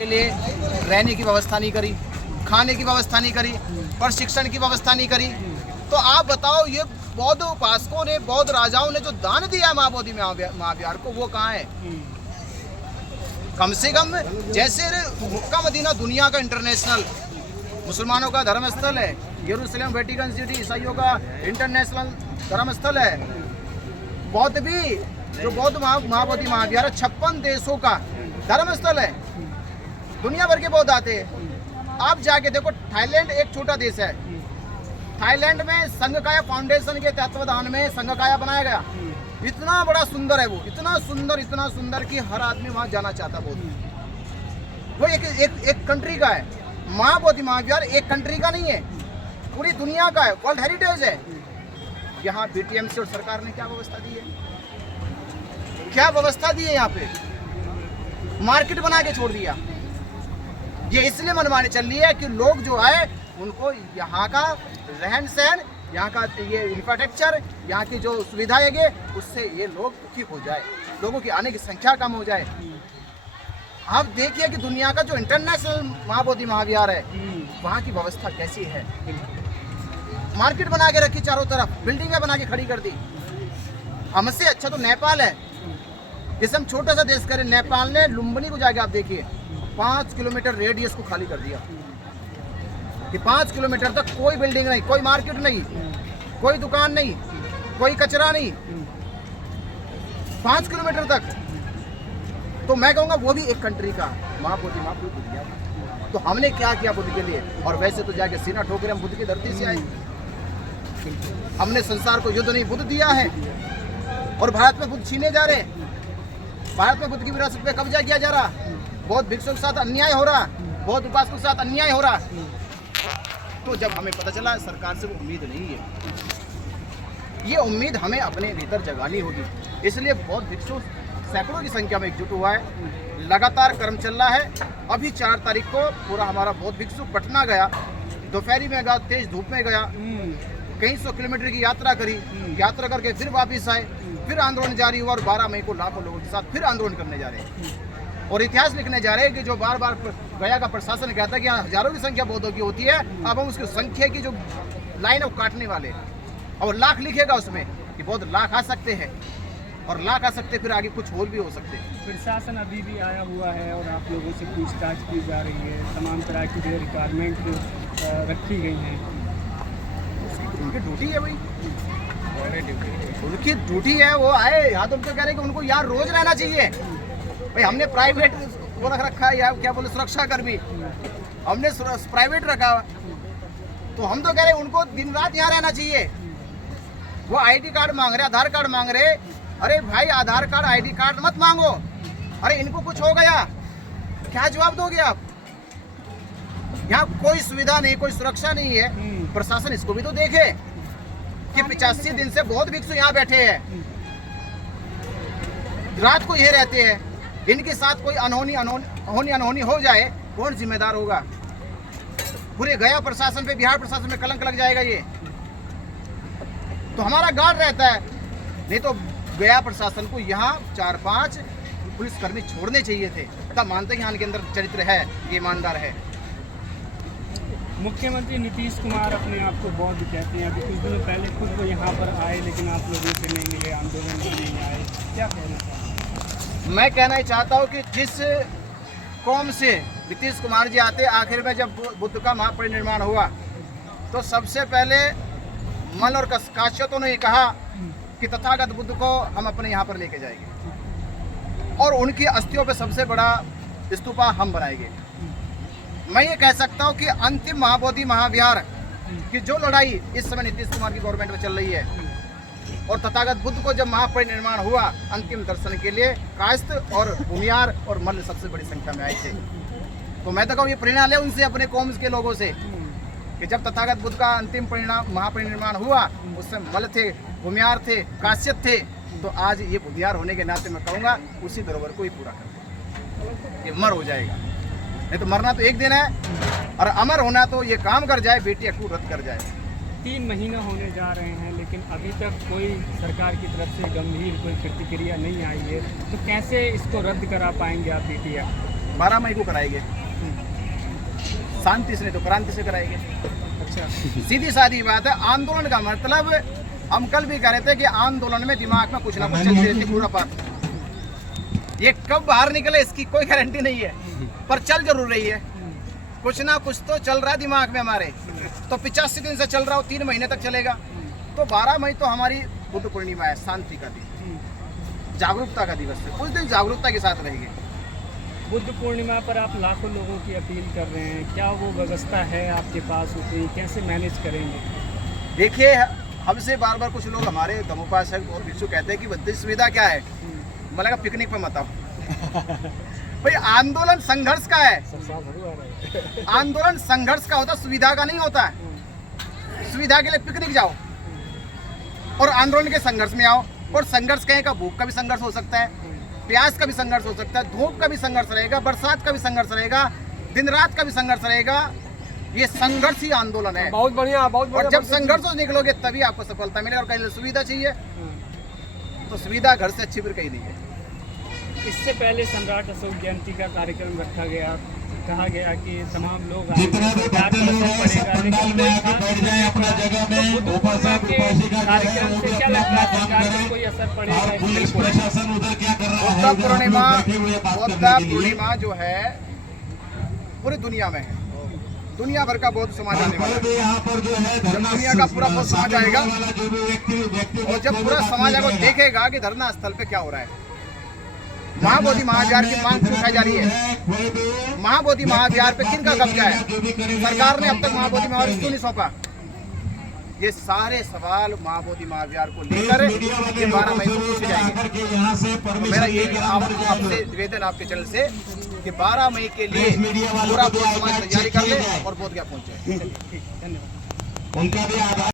के लिए रहने की व्यवस्था नहीं करी, खाने की व्यवस्था नहीं करी, प्रशिक्षण की व्यवस्था नहीं करी। तो आप बताओ, ये बौद्ध उपासकों ने, बौद्ध राजाओं ने जो दान दिया महाबोधि महाविहार को, वो कहाँ है? कम से कम जैसे मक्का मदीना दुनिया का इंटरनेशनल मुसलमानों का धर्म स्थल है, यरूशलेम वेटिकन सिटी ईसाइयों का इंटरनेशनल धर्म स्थल है, बौद्ध भी जो बौद्ध महाबोधि महाविहार 56 देशों का धर्म स्थल है, दुनिया भर के बौद्ध आते हैं। आप जाके देखो, थाईलैंड एक छोटा देश है, थाईलैंड में संघकाया फाउंडेशन के तत्वाधान में संघकाया बनाया गया। इतना बड़ा सुंदर है वो, इतना सुंदर कि हर आदमी वहां जाना चाहता। वो एक कंट्री का है। महाबोधि महाविहार एक कंट्री का नहीं है, पूरी दुनिया का है, वर्ल्ड हेरिटेज है। यहाँ बीटीएमसी और सरकार ने क्या व्यवस्था दी है? क्या व्यवस्था दी है? यहाँ पे मार्केट बना के छोड़ दिया। ये इसलिए मनमानी चल रही है कि लोग जो है उनको यहाँ का रहन सहन, यहाँ का ये इंफ्रास्ट्रक्चर, यहाँ की जो सुविधाएं है, उससे ये लोग दुखी हो जाए, लोगों की आने की संख्या कम हो जाए। आप देखिए कि दुनिया का जो इंटरनेशनल महाबोधि महाविहार है, वहाँ की व्यवस्था कैसी है। मार्केट बना के रखी, चारों तरफ बिल्डिंगें बना के खड़ी कर दी। हमसे अच्छा तो नेपाल है। जैसे हम छोटा सा देश करें, नेपाल ने लुम्बिनी को जाके आप देखिए 5 किलोमीटर रेडियस को खाली कर दिया कि 5 किलोमीटर तक कोई बिल्डिंग नहीं, कोई मार्केट नहीं, कोई दुकान नहीं, कोई कचरा नहीं, 5 किलोमीटर तक। तो मैं कहूँगा वो भी एक कंट्री का महाबोधि महाविहार। तो हमने क्या किया बुद्ध के लिए? और वैसे तो जाके सीना ठोकर हम बुद्ध की धरती से आए। हमने संसार को युद्ध नहीं बुद्ध दिया है, और भारत में बुद्ध छीने जा रहे हैं। भारत में बुद्ध की विरासत पे कब्जा किया जा रहा, बौद्ध भिक्षुओं के साथ अन्याय हो रहा, बौद्ध उपासकों के साथ अन्याय हो रहा। तो जब हमें पता चला सरकार से वो उम्मीद नहीं है, ये उम्मीद हमें अपने भीतर जगानी होगी। इसलिए बौद्ध भिक्षु सैकड़ों की संख्या में एकजुट हुआ है, लगातार कर्म चल रहा है। अभी 4 तारीख को पूरा हमारा बौद्ध भिक्षु पटना गया, दोपहरी में गया, तेज धूप में गया, कई 100 किलोमीटर की यात्रा करी, यात्रा करके फिर वापिस आए, फिर आंदोलन जारी हुआ, और 12 मई को लाखों लोगों के साथ फिर आंदोलन करने जा रहे हैं और इतिहास लिखने जा रहे हैं कि जो बार बार गया का प्रशासन कहता है कि यहाँ हजारों की संख्या बौद्धों की होती है, अब हम उसकी संख्या की जो लाइन है वो काटने वाले, और लाख लिखेगा उसमें कि बौद्ध लाख आ सकते हैं, और लाख आ सकते फिर आगे कुछ और भी हो सकते हैं। प्रशासन अभी भी आया हुआ है और आप लोगों से पूछताछ की जा रही है, तमाम तरह की जो रिक्वायरमेंट रखी गई हैं। उनकी ड्यूटी है भाई, उनकी ड्यूटी है, वो आए यहाँ। तो हम तो कह रहे हैं कि उनको यार रोज रहना चाहिए भाई। हमने प्राइवेट वो रख रखा है, या क्या बोले सुरक्षा कर्मी, हमने प्राइवेट रखा, तो हम तो कह रहे हैं उनको दिन रात यहाँ रहना चाहिए। वो आईडी कार्ड मांग रहे, आधार कार्ड मांग रहे। अरे भाई, आधार कार्ड आईडी कार्ड मत मांगो। अरे इनको कुछ हो गया, क्या जवाब दोगे आप? यहाँ कोई सुविधा नहीं, कोई सुरक्षा नहीं है। प्रशासन इसको भी तो देखे कि 85 दिन से बौद्ध भिक्षु यहाँ बैठे हैं, रात को ये रहते हैं। इनके साथ कोई अनहोनी हो जाए, कौन जिम्मेदार होगा? पूरे गया प्रशासन पे, बिहार प्रशासन में कलंक लग जाएगा ये। तो हमारा गार्ड रहता है, नहीं तो गया प्रशासन को यहाँ 4-5 पुलिसकर्मी छोड़ने चाहिए थे, तब मानते हैं यहाँ इनके अंदर चरित्र है, ये ईमानदार है। मुख्यमंत्री नीतीश कुमार अपने आप को बौद्ध कहते हैं। अभी कुछ दिनों पहले खुद वो यहाँ पर आए, लेकिन आप लोगों से नहीं मिले, आंदोलन में नहीं आए, क्या कहना चाहते हैं? मैं कहना चाहता हूँ कि जिस कौम से नीतीश कुमार जी आते, आखिर में जब बुद्ध का महापरिनिर्वाण हुआ, तो सबसे पहले मल और काश्यपों ने कहा कि तथागत बुद्ध को हम अपने यहाँ पर लेके जाएंगे, और उनकी अस्थियों पे सबसे बड़ा स्तूपा हम बनाएंगे। मैं ये कह सकता हूँ कि अंतिम महाबोधि महाविहार की जो लड़ाई इस समय नीतीश कुमार की गवर्नमेंट में चल रही है, और तथागत बुद्ध को जब महापरिनिर्वाण हुआ, अंतिम दर्शन के लिए कायस्थ और भूमियार और मल्ल सबसे बड़ी संख्या में आए थे। तो मैं तो कहूँ ये प्रेरणा ले उनसे, अपने कौम के लोगों से, कि जब तथागत बुद्ध का अंतिम महापरिनिर्वाण हुआ, उससे मल्ल थे, भूमियार थे, काश्यप थे। तो आज ये भूमियार होने के नाते मैं कहूँगा उसी धरोहर को ही पूरा कर, ये मर हो जाएगा। नहीं तो मरना तो एक दिन है, और अमर होना तो ये काम कर जाए, बेटी अकूर रद्द कर जाए। 3 महीने होने जा रहे हैं, लेकिन अभी तक कोई सरकार की तरफ से गंभीर कोई प्रतिक्रिया नहीं आई है। तो कैसे इसको रद्द करा पाएंगे आप बीटीएफ? 12 मई को कराएंगे। शांति से नहीं तो क्रांति से कराएंगे। अच्छा, सीधी सादी बात है। आंदोलन का मतलब हम कल भी कह रहे थे कि आंदोलन में दिमाग में कुछ ना कुछ चलती रहती पूरा पात। ये कब बाहर निकले इसकी कोई गारंटी नहीं है, पर चल जरूर रही है। कुछ ना कुछ तो चल रहा है दिमाग में हमारे। तो 85 दिन से चल रहा हो, 3 महीने तक चलेगा। तो 12 मई तो हमारी बुद्ध पूर्णिमा है, शांति का दिन, जागरूकता का दिवस है। उस दिन जागरूकता के साथ रहेंगे। बुद्ध पूर्णिमा पर आप लाखों लोगों की अपील कर रहे हैं, क्या वो व्यवस्था है आपके पास उतनी, कैसे मैनेज करेंगे? देखिए, हमसे बार बार कुछ लोग हमारे धर्मोपासक और भिक्षु कहते हैं कि बुद्ध सुविधा क्या है। मैं लगा पिकनिक पे मत आओ। भाई आंदोलन संघर्ष का है। आंदोलन संघर्ष का होता, सुविधा का नहीं होता है। सुविधा के लिए पिकनिक जाओ और आंदोलन के संघर्ष में आओ। और संघर्ष कहें का भूख का भी संघर्ष हो सकता है, प्यास का भी संघर्ष हो सकता है, धूप का भी संघर्ष रहेगा, बरसात का भी संघर्ष रहेगा, दिन रात का भी संघर्ष रहेगा। ये संघर्ष ही आंदोलन है। बहुत बढ़िया, बहुत बढ़िया। और जब संघर्ष से निकलोगे तभी आपको सफलता मिलेगी। और कहीं सुविधा चाहिए तो सुविधा घर से अच्छी फिर कहीं नहीं है। इससे पहले सम्राट अशोक जयंती का कार्यक्रम रखा गया, कहा गया कि तमाम लोग आएंगे, सरकार पर असर पड़ेगा, लेकिन कोई खास नहीं पड़ा। तो बुद्ध पूर्णिमा के कार्यक्रम से क्या लगता है, सरकार पर कोई असर पड़ेगा? बुद्ध पूर्णिमा जो है पूरी दुनिया में है। दुनिया भर का बौद्ध समाज आने वाला है। जब दुनिया का पूरा बौद्ध समाज आएगा और जब पूरा समाज आएगा देखेगा कि धरना स्थल पे क्या हो रहा है। महाबोधि महाविहार की मांग क्यों उठाई जा रही है? महाबोधि महाविहार पे किन का कब्जा है? सरकार ने अब तक महाबोधि महाविहार क्यों नहीं सौंपा? ये सारे सवाल महाबोधि महाविहार को लेकर ये 12 मई को पूछे जाएंगे। मेरा यही आपसे निवेदन आपके चैनल से कि 12 मई के लिए पूरा बौद्ध समाज तैयारी कर ले और बोध गया पहुंचे। धन्यवाद।